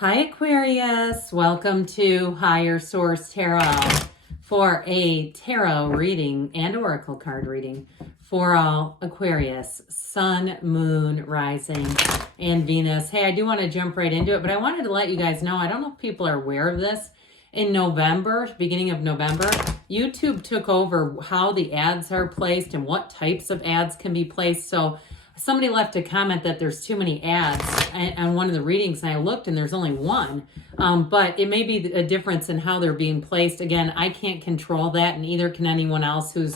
Hi Aquarius, welcome to Higher Source Tarot for a tarot reading and oracle card reading for all Aquarius, Sun, Moon, Rising, and Venus. Hey, I do want to jump right into it, but I wanted to let you guys know, I don't know if people are aware of this. In November, beginning of November, YouTube took over how the ads are placed and what types of ads can be placed. So somebody left a comment that there's too many ads on one of the readings, and I looked and there's only one. But it may be a difference in how they're being placed. Again, I can't control that, and neither can anyone else who's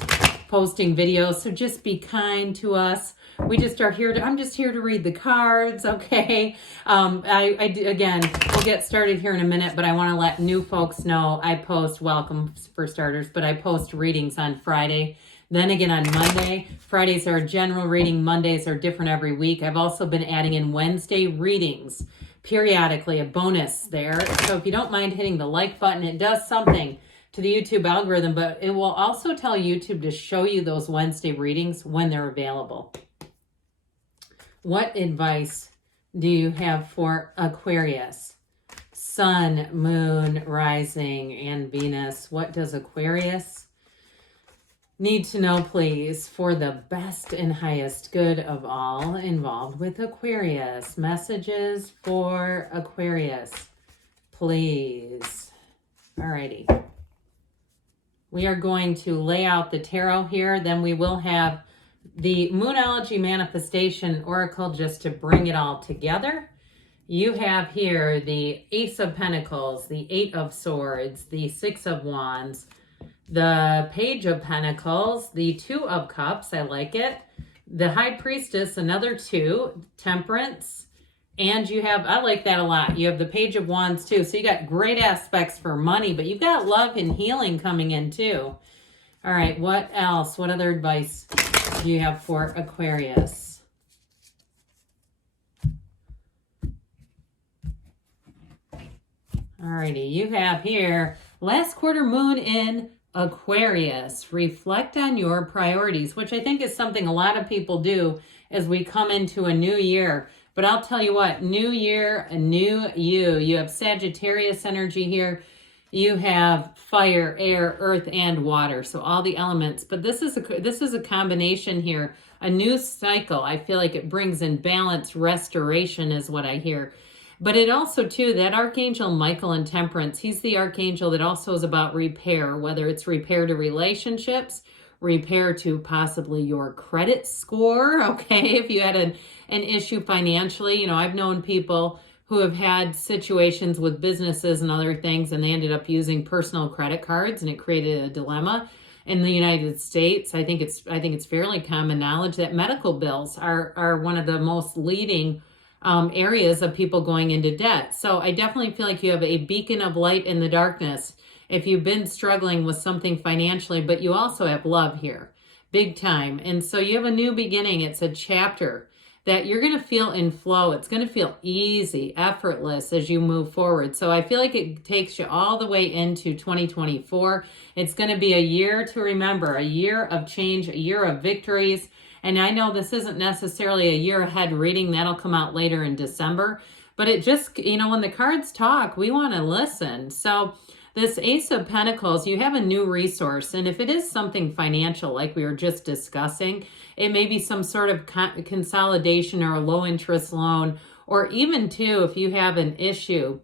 posting videos. So just be kind to us. We just are here I'm just here to read the cards, okay? Again, we'll get started here in a minute, but I want to let new folks know I post, welcome for starters, but I post readings on Friday. Then again on Monday. Fridays are a general reading. Mondays are different every week. I've also been adding in Wednesday readings periodically, a bonus there. So if you don't mind hitting the like button, it does something to the YouTube algorithm, but it will also tell YouTube to show you those Wednesday readings when they're available. What advice do you have for Aquarius? Sun, Moon, Rising, and Venus. What does Aquarius need to know, please, for the best and highest good of all involved with Aquarius? Messages for Aquarius, please. Alrighty. We are going to lay out the tarot here. Then we will have the Moonology Manifestation Oracle just to bring it all together. You have here the Ace of Pentacles, the Eight of Swords, the Six of Wands, the Page of Pentacles, the Two of Cups, I like it, the High Priestess, another two, Temperance, and you have, I like that a lot, you have the Page of Wands too. So you got great aspects for money, but you've got love and healing coming in too. All right, what else? What other advice do you have for Aquarius? Alrighty, you have here last quarter moon in Aquarius. Reflect on your priorities, which I think is something a lot of people do as we come into a new year. But I'll tell you what, new year, a new you. You have Sagittarius energy here. You have fire, air, earth, and water. So all the elements. But this is a combination here. A new cycle. I feel like it brings in balance, restoration is what I hear. But it also, too, that Archangel Michael in Temperance, he's the Archangel that also is about repair, whether it's repair to relationships, repair to possibly your credit score, okay? If you had an issue financially, you know, I've known people who have had situations with businesses and other things, and they ended up using personal credit cards, and it created a dilemma. In the United States, I think it's fairly common knowledge that medical bills are one of the most leading areas of people going into debt. So I definitely feel like you have a beacon of light in the darkness if you've been struggling with something financially, but you also have love here, big time. And so you have a new beginning. It's a chapter that you're going to feel in flow. It's going to feel easy, effortless as you move forward. So I feel like it takes you all the way into 2024. It's going to be a year to remember, a year of change, a year of victories. And I know this isn't necessarily a year ahead reading. That'll come out later in December. But it just, you know, when the cards talk, we want to listen. So this Ace of Pentacles, you have a new resource. And if it is something financial, like we were just discussing, it may be some sort of consolidation or a low interest loan, or even too, if you have an issue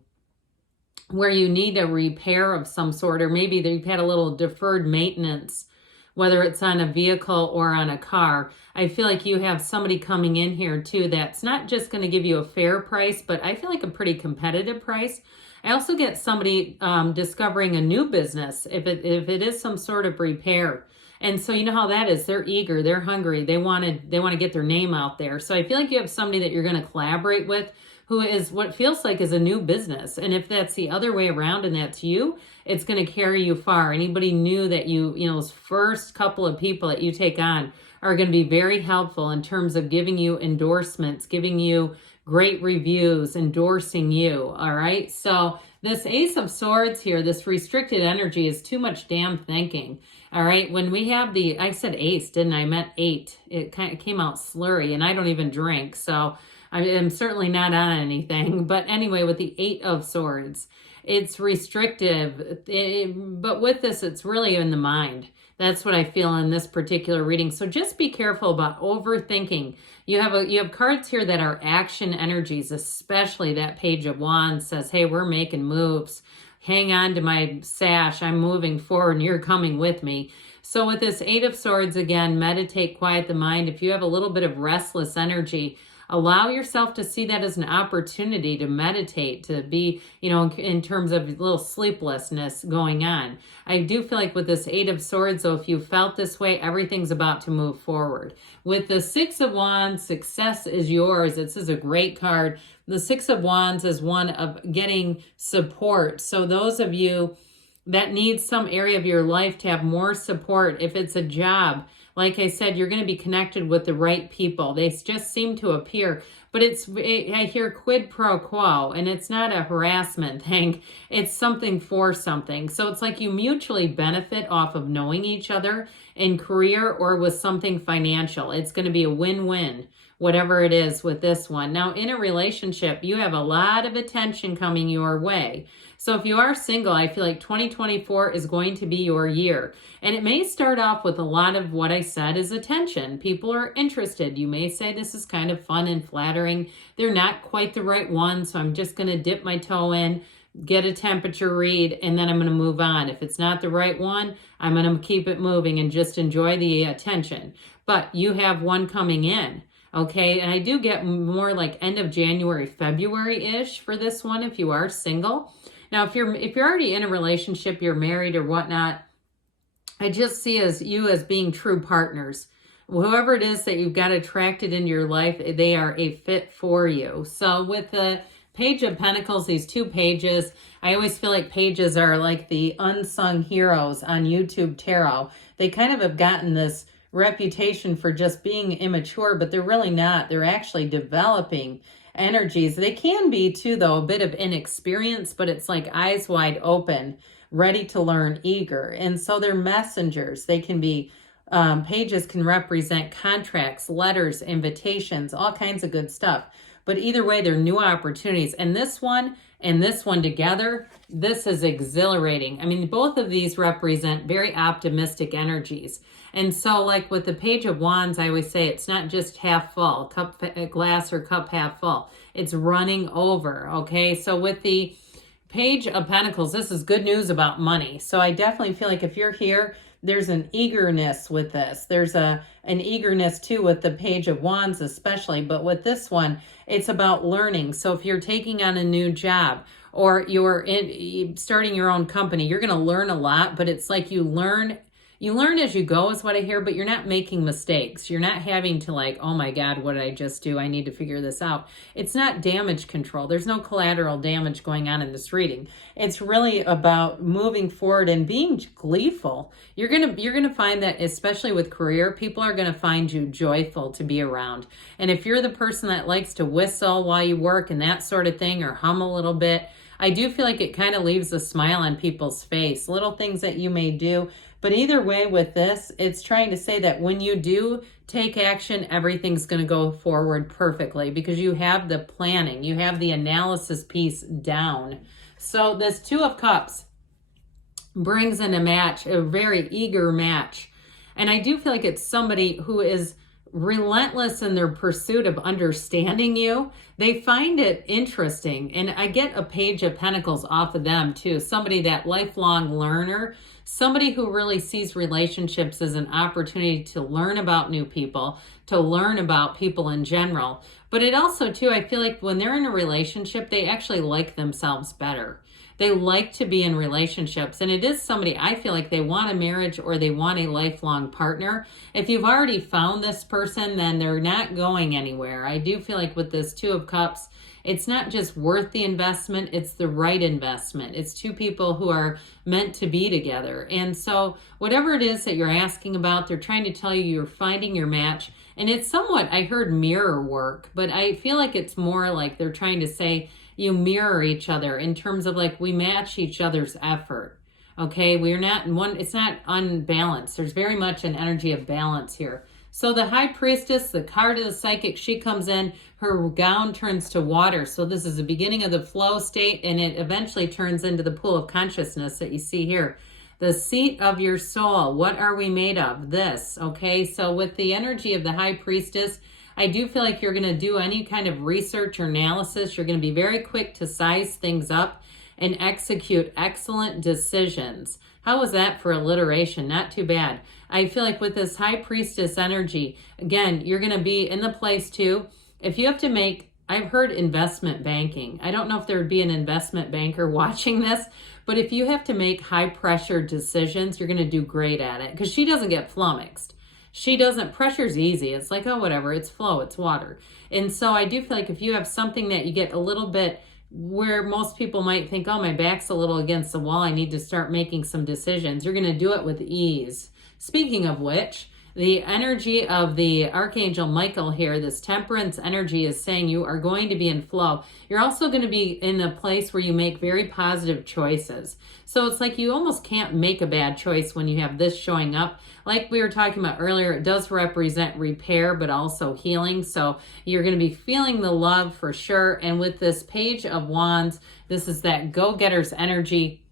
where you need a repair of some sort, or maybe you've had a little deferred maintenance, whether it's on a vehicle or on a car. I feel like you have somebody coming in here too that's not just going to give you a fair price, but I feel like a pretty competitive price. I also get somebody discovering a new business if it is some sort of repair. And so you know how that is. They're eager, they're hungry, they want to get their name out there. So I feel like you have somebody that you're going to collaborate with who is what feels like is a new business. And if that's the other way around and that's you, it's going to carry you far. Anybody new that you know, those first couple of people that you take on are going to be very helpful in terms of giving you endorsements, giving you great reviews, endorsing you, all right? So this Ace of Swords here, this restricted energy is too much damn thinking, all right? When we have I said ace, didn't I? I meant eight. It kind of came out slurry, and I don't even drink, so I am certainly not on anything. But anyway, with the Eight of Swords, it's restrictive. But with this, it's really in the mind. That's what I feel in this particular reading. So just be careful about overthinking. You have cards here that are action energies, especially that Page of Wands says, hey, we're making moves. Hang on to my sash. I'm moving forward and you're coming with me. So with this Eight of Swords, again, meditate, quiet the mind. If you have a little bit of restless energy, allow yourself to see that as an opportunity to meditate, to be, in terms of a little sleeplessness going on. I do feel like with this Eight of Swords, though, if you felt this way, everything's about to move forward. With the Six of Wands, success is yours. This is a great card. The Six of Wands is one of getting support. So those of you that need some area of your life to have more support, if it's a job, like I said, you're going to be connected with the right people. They just seem to appear. But I hear quid pro quo, and it's not a harassment thing. It's something for something. So it's like you mutually benefit off of knowing each other in career or with something financial. It's going to be a win-win, whatever it is with this one. Now, in a relationship, you have a lot of attention coming your way. So if you are single, I feel like 2024 is going to be your year. And it may start off with a lot of what I said is attention. People are interested. You may say this is kind of fun and flattering. They're not quite the right one, so I'm just going to dip my toe in, get a temperature read, and then I'm going to move on. If it's not the right one, I'm going to keep it moving and just enjoy the attention. But you have one coming in. Okay, and I do get more like end of January, February-ish for this one if you are single. Now, if you're already in a relationship, you're married or whatnot, I just see you as being true partners. Whoever it is that you've got attracted into your life, they are a fit for you. So with the Page of Pentacles, these two pages, I always feel like pages are like the unsung heroes on YouTube Tarot. They kind of have gotten this reputation for just being immature, but they're really not. They're actually developing energies. They can be too, though, a bit of inexperience, but it's like eyes wide open, ready to learn, eager. And so they're messengers. They can be, pages can represent contracts, letters, invitations, all kinds of good stuff. But either way, they're new opportunities. And this one together, this is exhilarating. I mean, both of these represent very optimistic energies. And so like with the Page of Wands, I always say it's not just half full, glass or cup half full. It's running over, okay? So with the Page of Pentacles, this is good news about money. So I definitely feel like if you're here, there's an eagerness with this. There's an eagerness too with the Page of Wands especially, but with this one, it's about learning. So if you're taking on a new job or you're starting your own company, you're going to learn a lot, but it's like you learn as you go is what I hear, but you're not making mistakes. You're not having to like, oh my God, what did I just do? I need to figure this out. It's not damage control. There's no collateral damage going on in this reading. It's really about moving forward and being gleeful. You're gonna find that, especially with career, people are gonna find you joyful to be around. And if you're the person that likes to whistle while you work and that sort of thing, or hum a little bit, I do feel like it kind of leaves a smile on people's face. Little things that you may do. But either way with this, it's trying to say that when you do take action, everything's going to go forward perfectly because you have the planning, you have the analysis piece down. So this Two of Cups brings in a match, a very eager match. And I do feel like it's somebody who is relentless in their pursuit of understanding you. They find it interesting. And I get a Page of Pentacles off of them too. Somebody, that lifelong learner, somebody who really sees relationships as an opportunity to learn about new people, to learn about people in general. But it also too, I feel like when they're in a relationship, they actually like themselves better. They like to be in relationships, and it is somebody, I feel like they want a marriage or they want a lifelong partner. If you've already found this person, then they're not going anywhere. I do feel like with this Two of Cups, it's not just worth the investment, it's the right investment. It's two people who are meant to be together. And so whatever it is that you're asking about, they're trying to tell you you're finding your match. And it's somewhat, I heard mirror work, but I feel like it's more like they're trying to say, you mirror each other in terms of like we match each other's effort. Okay, we're not in one, it's not unbalanced. There's very much an energy of balance here. So the High Priestess, the card of the psychic, she comes in, her gown turns to water. So this is the beginning of the flow state, and it eventually turns into the pool of consciousness that you see here. The seat of your soul. What are we made of? This, okay? So with the energy of the High Priestess, I do feel like you're going to do any kind of research or analysis. You're going to be very quick to size things up and execute excellent decisions. How was that for alliteration? Not too bad. I feel like with this High Priestess energy, again, you're going to be in the place too. If you have to make, I've heard investment banking. I don't know if there would be an investment banker watching this, but if you have to make high pressure decisions, you're going to do great at it, because she doesn't get flummoxed. She doesn't, pressure's easy. It's like, oh, whatever, it's flow, it's water. And so I do feel like if you have something that you get a little bit where most people might think, oh, my back's a little against the wall, I need to start making some decisions, you're going to do it with ease. Speaking of which, the energy of the Archangel Michael here, this temperance energy, is saying you are going to be in flow. You're also going to be in a place where you make very positive choices. So it's like you almost can't make a bad choice when you have this showing up. Like we were talking about earlier, it does represent repair, but also healing. So you're going to be feeling the love for sure. And with this Page of Wands, this is that go-getter's energy.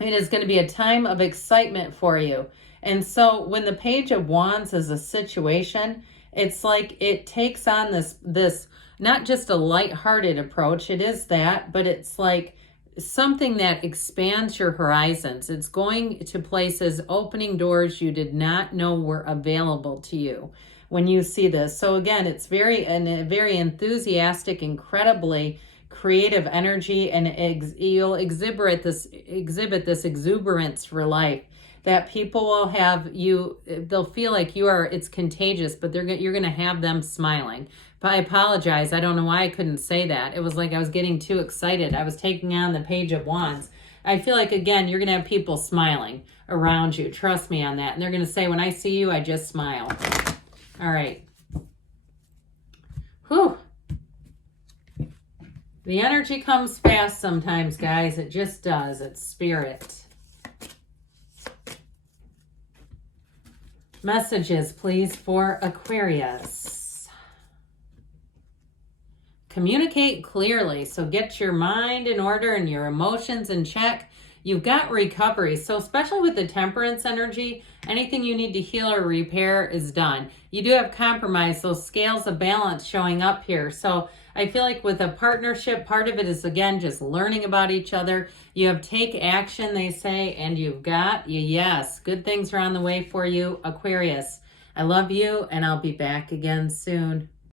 It is going to be a time of excitement for you. And so when the Page of Wands is a situation, it's like it takes on this not just a lighthearted approach, it is that, but it's like something that expands your horizons. It's going to places, opening doors you did not know were available to you when you see this. So again, it's very enthusiastic, incredibly creative energy, and you'll exhibit this exuberance for life. That people will have you, they'll feel like it's contagious, but you're going to have them smiling. But I apologize. I don't know why I couldn't say that. It was like I was getting too excited. I was taking on the Page of Wands. I feel like, again, you're going to have people smiling around you. Trust me on that. And they're going to say, when I see you, I just smile. All right. Whew. The energy comes fast sometimes, guys. It just does. It's spirit. Messages, please, for Aquarius. Communicate clearly. So get your mind in order and your emotions in check. You've got recovery. So especially with the temperance energy, anything you need to heal or repair is done. You do have compromise, those scales of balance showing up here. So I feel like with a partnership, part of it is, again, just learning about each other. You have take action, they say, and you've got yes. Good things are on the way for you, Aquarius. I love you, and I'll be back again soon.